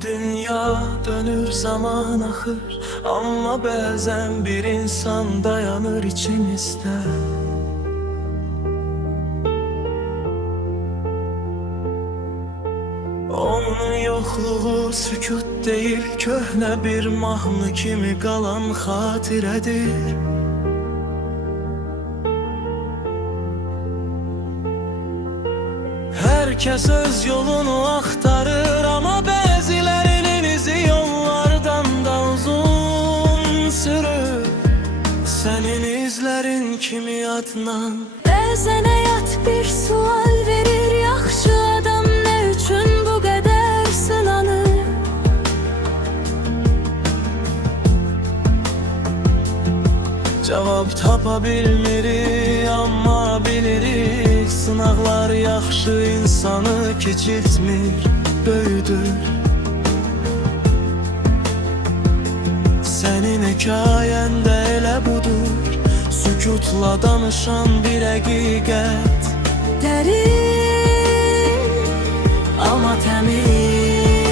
Bu dünya dönür, zaman akır, ama bazen bir insan dayanır içimizde. Onun yokluğu sükut değil, köhne bir mahnı kimi qalan xatirədir. Herkes öz yolunu aktarır, ama bəzilərinin izi yollardan da uzun sürür. Senin izlerin kimi adnan? Bəzən həyat bir sual verir, yaxşı adam nə üçün bu qədər sınanır? Cevap tapa bilmirik, amma bilirik, sınaqlar yaxşı insanı keçirtmir, böyüdür. Senin hikayen de elə budur, sükutla danışan bir həqiqət. Dərin, amma təmiz.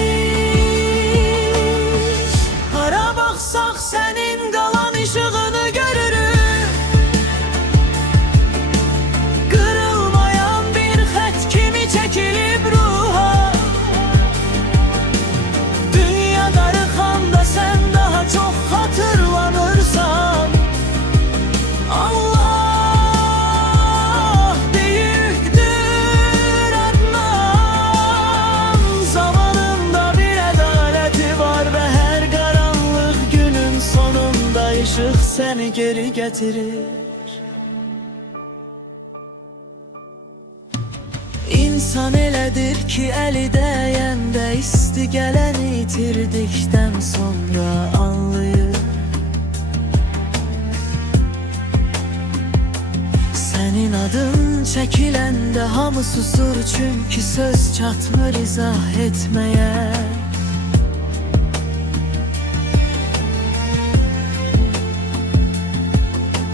Hara baxsaq sənin qalan işığını görürük. Qırılmayan bir xət kimi çəkilib ruha. Dünya darıxanda sən daha çox hatırlanırsan. Allah büyüktür Adnan. Zamanında bir ədaleti var ve her karanlık günün sonunda ışık seni geri getirir. İnsan elədir ki, əli dəyəndə isti gələni itirdikdən sonra anlayır. Senin adın çekiləndə hamı susur, çünkü söz çatmır izah etmeye.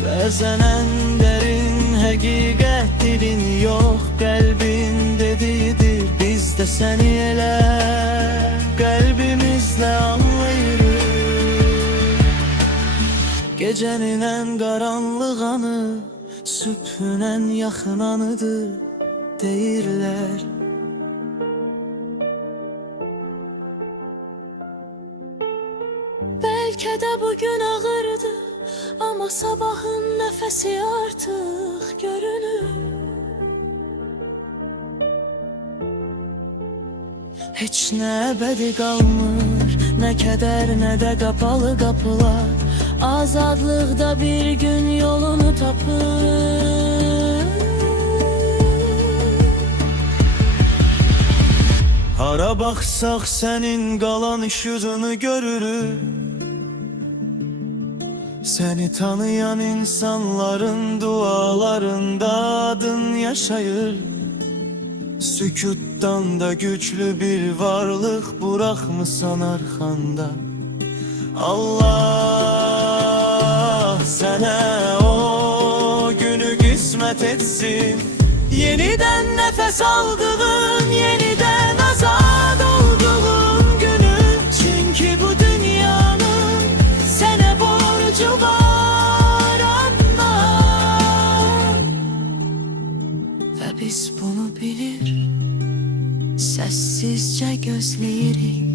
Bəzən ən derin həqiqət dilin yox, qəlbin dediyidir. Biz də səni elə qəlbimizlə anlayırıq. Gecenin ən qaranlıq anı sübhün ən yaxın anıdır deyirlər. Bəlkə də bugün ağırdı, ama sabahın nəfəsi artıq görünür. Heç nə əbədi qalmır, nə kədər, nə də qapalı qapılar. Azadlıqda bir gün yolunu tapır. Hara baxsaq sənin qalan işığını görürük. Səni tanıyan insanların dualarında adın yaşayır. Sükuttan da güçlü bir varlık bırakmısan arkanda. Allah sana o günü kısmet etsin. Yeniden nefes aldığın, yeniden azad olduğun günü. Çünkü bu dünyanın sana borcu var Adnan. Ve biz bunu bilir, sessizce gözleyirik.